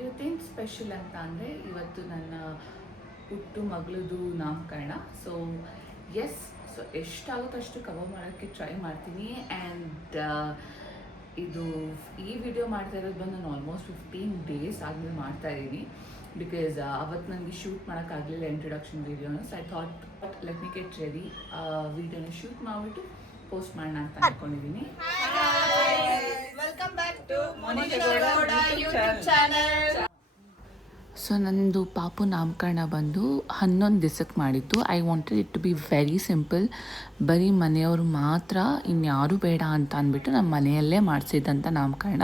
ಇವತ್ತೇನು ಸ್ಪೆಷಲ್ ಅಂತ ಅಂದರೆ ಇವತ್ತು ನನ್ನ ಹುಟ್ಟು ಮಗಳದು ನಾಮಕರಣ. ಸೊ ಎಷ್ಟಾಗುತ್ತೋ ಅಷ್ಟು ಕವರ್ ಮಾಡೋಕ್ಕೆ ಟ್ರೈ ಮಾಡ್ತೀನಿ. ಆ್ಯಂಡ್ ಇದು ಈ ವಿಡಿಯೋ ಮಾಡ್ತಾ ಇರೋದು ಬಂದು ನಾನು ಆಲ್ಮೋಸ್ಟ್ 15 ಡೇಸ್ ಆದಮೇಲೆ ಮಾಡ್ತಾ ಇದ್ದೀನಿ. ಬಿಕಾಸ್ ಅವತ್ತು ನನಗೆ ಶೂಟ್ ಮಾಡೋಕ್ಕಾಗಲಿಲ್ಲ ಇಂಟ್ರೊಡಕ್ಷನ್ ವೀಡಿಯೋನ. So I thought let me get ready, ವೀಡಿಯೋನ ಶೂಟ್ ಮಾಡಿಬಿಟ್ಟು ಪೋಸ್ಟ್ ಮಾಡೋಣ ಅಂತ ಅಂದ್ಕೊಂಡಿದ್ದೀನಿ. ಸೊ ನನ್ನದು ಪಾಪು ನಾಮಕರಣ ಬಂದು 11 ದಿವಸಕ್ಕೆ ಮಾಡಿದ್ದು. I wanted it to be very simple. ಬರೀ ಮನೆಯವರು ಮಾತ್ರ, ಇನ್ಯಾರೂ ಬೇಡ ಅಂತ ಅಂದ್ಬಿಟ್ಟು ನಮ್ಮ ಮನೆಯಲ್ಲೇ ಮಾಡಿಸಿದ್ದಂಥ ನಾಮಕರಣ.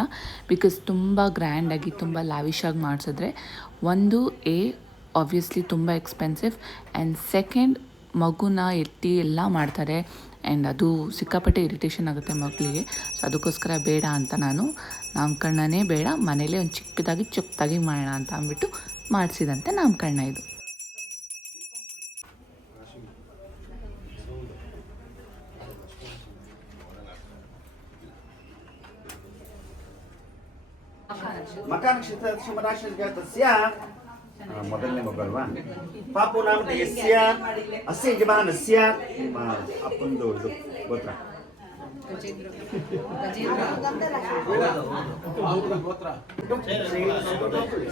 ಬಿಕಾಸ್ ತುಂಬ ಗ್ರ್ಯಾಂಡಾಗಿ ತುಂಬ ಲ್ಯಾವಿಶಾಗಿ ಮಾಡಿಸಿದ್ರೆ ಒಂದು ಆಬ್ವಿಯಸ್ಲಿ ತುಂಬ ಎಕ್ಸ್ಪೆನ್ಸಿವ್, ಆ್ಯಂಡ್ ಸೆಕೆಂಡ್ ಮಗುನ ಎತ್ತಿ ಎಲ್ಲ ಮಾಡ್ತಾರೆ ಆ್ಯಂಡ್ ಅದು ಸಿಕ್ಕಾಪಟ್ಟೆ ಇರಿಟೇಷನ್ ಆಗುತ್ತೆ ಮಕ್ಕಳಿಗೆ. ಸೊ ಅದಕ್ಕೋಸ್ಕರ ಬೇಡ ಅಂತ ನಾನು ನಾಮಕರಣನೇ ಬೇಡ, ಮನೇಲೇ ಒಂದು ಚಿಕ್ಕದಾಗಿ ಮಾಡೋಣ ಅಂತ ಅಂದ್ಬಿಟ್ಟು ಮಾಡಿಸಿದಂತೆ ನಾಮಕರಣ ಇದು. ಮೊದಲನೇ ಮಗಲ್ವಾ ಪಾಪು ನಾಮದ ಯಸ್ಯ ಅಸ್ಯ ಯಜಮಾನಸ್ಯ ನಿಮ್ಮ ಅಪ್ಪಂದು ಗೋತ್ರ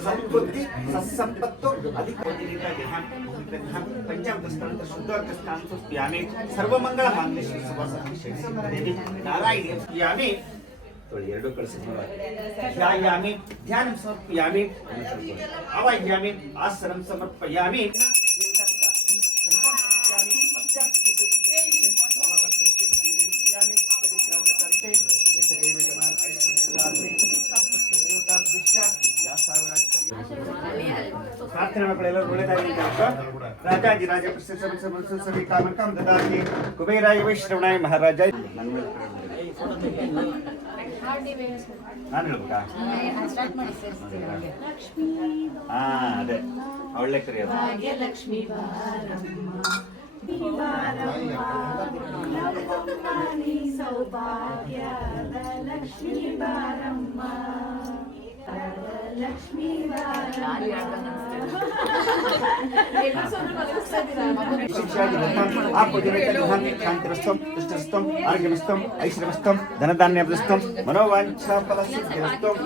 ಸಂಪತ್ತಿ ಸತ್ಸಂಪತ್ತು ಪಂಚಾಮೃತಸ್ಥಾನಸ್ಯಾಮಿ ಸರ್ವಮಂಗಳ ಮಾಂಗಲ್ಯೇ ನಾರಾಯಣಿ ಎರಡು ಕಳಿಸಿದ್ಯಾಮಿ ಧ್ಯಾನ ಸಮರ್ಪಯಾಮಿ ಅವಾಯಾಮಿ ಆಸನಂ ಸಮರ್ಪಯಾಮಿ. ಪ್ರಾರ್ಥನೆ ಮಕ್ಕಳೆಲ್ಲರೂ ಒಳ್ಳೆಯದಾಗಲಿ. ರಾಜಾಜಿ ರಾಜ ಸಭಿ ಕಾಮ ಕಾಮ ದದಾತಿ ಕುಬೇರಾಯ ವೈಶ್ರವಣಾಯ ಮಹಾರಾಜ. ನಾನು ಹೇಳ್ಬೇಕಾ? ಅದೇ ಅವಳೆ ಕರೆಯೋದು. ಶಾಂತಿರಸ್ತಂ ದುಷ್ಟರಸ್ತಂ ಆರೋಗ್ಯಮಸ್ತಂ ಐಶ್ವರ್ಯಮಸ್ತಂ ಧನಧಾನ್ಯಮಸ್ತಂ ಮನೋವಾಂಛಾಫಲಸಿದ್ಧಿರಸ್ತಂ.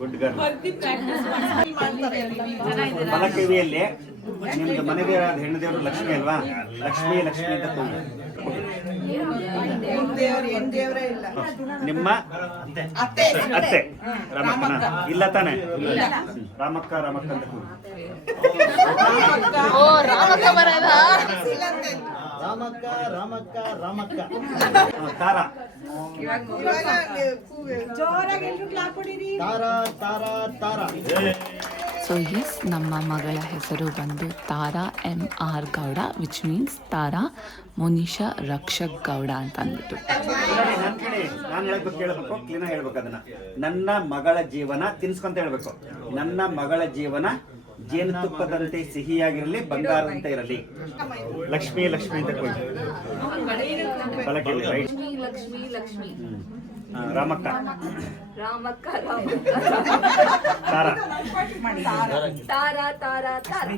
Good girl. ಮಲಕಿವಿಯಲ್ಲಿ ನಿಮ್ದು ಮನೆ ದೇವರಾದ ಹೆಣ್ಣು ದೇವರು ಲಕ್ಷ್ಮಿ ಅಲ್ವಾ? ಲಕ್ಷ್ಮಿ ಲಕ್ಷ್ಮಿ ಅಂತ ಕೂಗಿ. ನಿಮ್ಮ ಅತ್ತೆ ರಾಮಕ್ಕನ ಇಲ್ಲ ತಾನೆ? ರಾಮಕ್ಕ ರಾಮಕ್ಕ ಅಂತ ಕೂಗಿ. ರಾಮಕ್ಕ ರಾಮಕ್ಕ ರಾಮಕ್ಕ. ತಾರಾ ತಾರಾ ತಾರಾ ತಾರಾ. ಸೊ ನಮ್ಮ ಮಗಳ ಹೆಸರು ಬಂದು ತಾರಾ MR ಗೌಡ, ವಿಚ್ ಮೀನ್ಸ್ ತಾರಾ ಮುನಿಷಾ ರಕ್ಷಕ್ ಗೌಡ ಅಂತ ಅಂದ್ಬಿಟ್ಟು. ನಾನು ಹೇಳ್ಬೇಕು ಕ್ಲೀನಾಗಿ ಹೇಳ್ಬೇಕು ಅದನ್ನ. ನನ್ನ ಮಗಳ ಜೀವನ ತಿನ್ಸ್ಕೊಂತ ಹೇಳ್ಬೇಕು. ನನ್ನ ಮಗಳ ಜೀವನ ಜೇನುತುಪ್ಪದಂತೆ ಸಿಹಿಯಾಗಿರಲಿ, ಬಂಗಾರದಂತೆ ಇರಲಿ. ಲಕ್ಷ್ಮಿ ಲಕ್ಷ್ಮಿ ಅಂತ ಕೂಗಿ. ಲಕ್ಷ್ಮಿ ಲಕ್ಷ್ಮಿ. ರಾಮಕ್ಕ ರಾಮಕ್ಕ ತಾರಾ ತಾರಾ ತಾರಾ ತಾರಾ.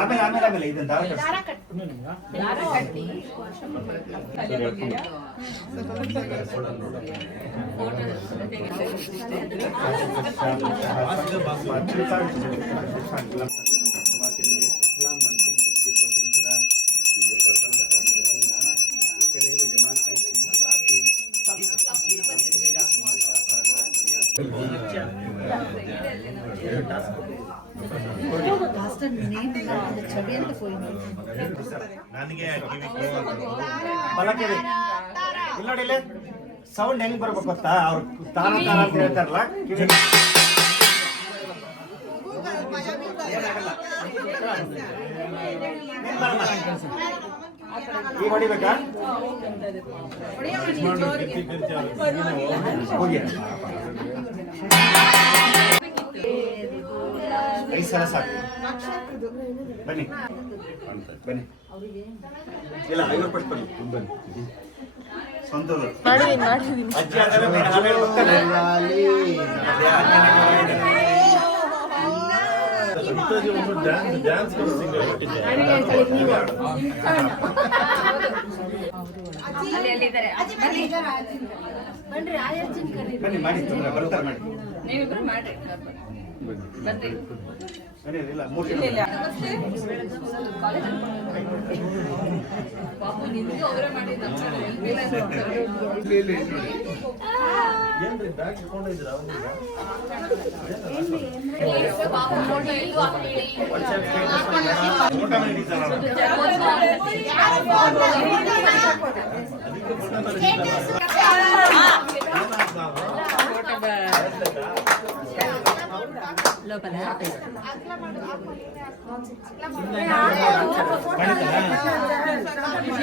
ಆಮೇಲೆ ಆಮೇಲೆ ಆಮೇಲೆ ಇದನ್ನ ದಾರ ಕಟ್ಟಿ ಬಲಕ್ಕೆ ಇಲ್ಲ ನೋಡಿ ಇಲ್ಲಿ ಸೌಂಡ್ ಹೆಂಗ್ ಬರ್ಬೇಕು ಗೊತ್ತಾ? ಅವ್ರು ತಾನ ತಾನ ಅಂತ ಹೇಳ್ತಾರಲ್ಲ ಕಿವಿ ಈಗ ಹೊಡಿಬೇಕಾ? ಹೋಗಿ 5 ಸಲ ಸಾಕು. ಬನ್ನಿ ಬನ್ನಿ. ಇಲ್ಲ 5 ರೂಪಾಯಿ ಬನ್ನಿ. ಸ್ವಂತದ್ದು ಅಜ್ಜಿ ಅದರ ಮೇಲೆ ಆಮೇಲೆ ಹೋಗ್ತಾರೆ. ಬನ್ನಿ ಮಾಡಿ ಬರ್ತಾರೆ ಮಾಡಿ. ಇಲ್ಲ 3 ಜನ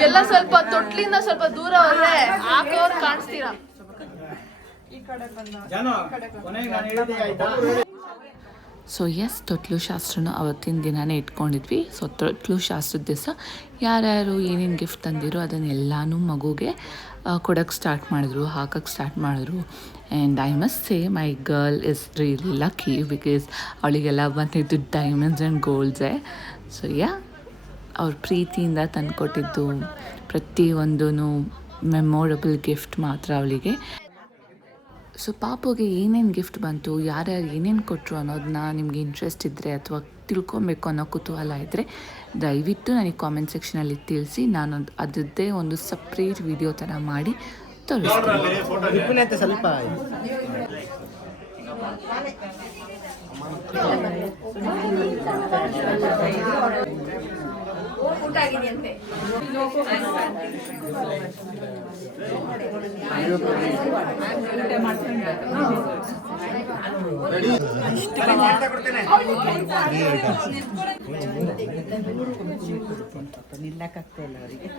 ಎಲ್ಲ ಸ್ವಲ್ಪ ತೊಟ್ಲಿಂದ ಸ್ವಲ್ಪ ದೂರ ಹೋದ್ರೆ ಹಾಕೋರು ಕಾಣಿಸ್ತೀರಾ. ಸೊ ಎಸ್, ತೊಟ್ಲು ಶಾಸ್ತ್ರನ ಅವತ್ತಿನ ದಿನವೇ ಇಟ್ಕೊಂಡಿದ್ವಿ. ಸೊ ತೊಟ್ಲು ಶಾಸ್ತ್ರದ ದಿವಸ ಯಾರ್ಯಾರು ಏನೇನು ಗಿಫ್ಟ್ ತಂದಿರೋ ಅದನ್ನೆಲ್ಲನೂ ಮಗುಗೆ ಕೊಡೋಕ್ಕೆ ಸ್ಟಾರ್ಟ್ ಮಾಡಿದ್ರು, ಹಾಕೋಕ್ಕೆ ಸ್ಟಾರ್ಟ್ ಮಾಡಿದ್ರು. And I must say my girl is really lucky because ಅವಳಿಗೆಲ್ಲ ಬಂದಿದ್ದು ಡೈಮಂಡ್ಸ್ ಆ್ಯಂಡ್ ಗೋಲ್ಡ್ಸೇ. ಸೊ ಅವ್ರ ಪ್ರೀತಿಯಿಂದ ತಂದುಕೊಟ್ಟಿದ್ದು ಪ್ರತಿಯೊಂದೂ ಮೆಮೊರಬಲ್ ಗಿಫ್ಟ್ ಮಾತ್ರ ಅವಳಿಗೆ. ಸೊ ಪಾಪುಗೆ ಏನೇನು ಗಿಫ್ಟ್ ಬಂತು, ಯಾರ್ಯಾರು ಏನೇನು ಕೊಟ್ಟರು ಅನ್ನೋದನ್ನ ನಿಮಗೆ ಇಂಟ್ರೆಸ್ಟ್ ಇದ್ದರೆ ಅಥವಾ ತಿಳ್ಕೊಬೇಕು ಅನ್ನೋ ಕುತೂಹಲ ಇದ್ದರೆ ದಯವಿಟ್ಟು ನನಗೆ ಕಾಮೆಂಟ್ ಸೆಕ್ಷನಲ್ಲಿ ತಿಳಿಸಿ. ನಾನು ಅದರದ್ದೇ ಒಂದು ಸಪ್ರೇಟ್ ವಿಡಿಯೋ ಥರ ಮಾಡಿ ತೋರಿಸ್ತೀನಿ. ಸ್ವಲ್ಪ ಊಟ ಆಗಿದೆಯಂತೆ. ನಿಲ್ಲಕ್ಕಾಗ್ತಾ ಇಲ್ಲ ಅವರಿಗೆ.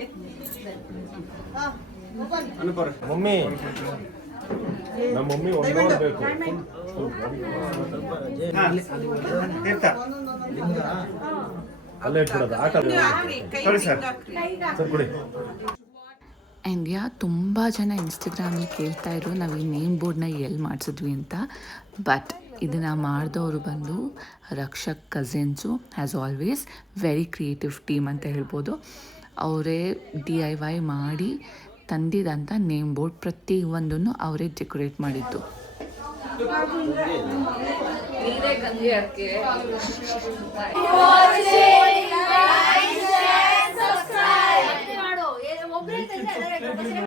ಮಮ್ಮಿ ನಮ್ಮ ಮಮ್ಮಿ ಬೇಕು. ಅಲ್ಲೇ ಇಟ್ಬಿಡೋದು ಆಟ ಸರ್ ಕೊಡಿ. ಆ್ಯಂಡ್ ತುಂಬ ಜನ ಇನ್ಸ್ಟಾಗ್ರಾಮಲ್ಲಿ ಕೇಳ್ತಾಯಿದ್ರು ನಾವು ಈ ನೇಮ್ ಬೋರ್ಡ್ನ ಎಲ್ಲಿ ಮಾಡಿಸಿದ್ವಿ ಅಂತ. ಬಟ್ ಇದನ್ನು ಮಾಡಿದವರು ಬಂದು Rakshak cousins. As always very creative team ಅಂತ ಹೇಳ್ಬೋದು. ಅವರೇ DIY ಮಾಡಿ ತಂದಿದಂಥ ನೇಮ್ ಬೋರ್ಡ್ ಪ್ರತಿಯೊಂದನ್ನು ಅವರೇ ಡೆಕೋರೇಟ್ ಮಾಡಿದ್ದು.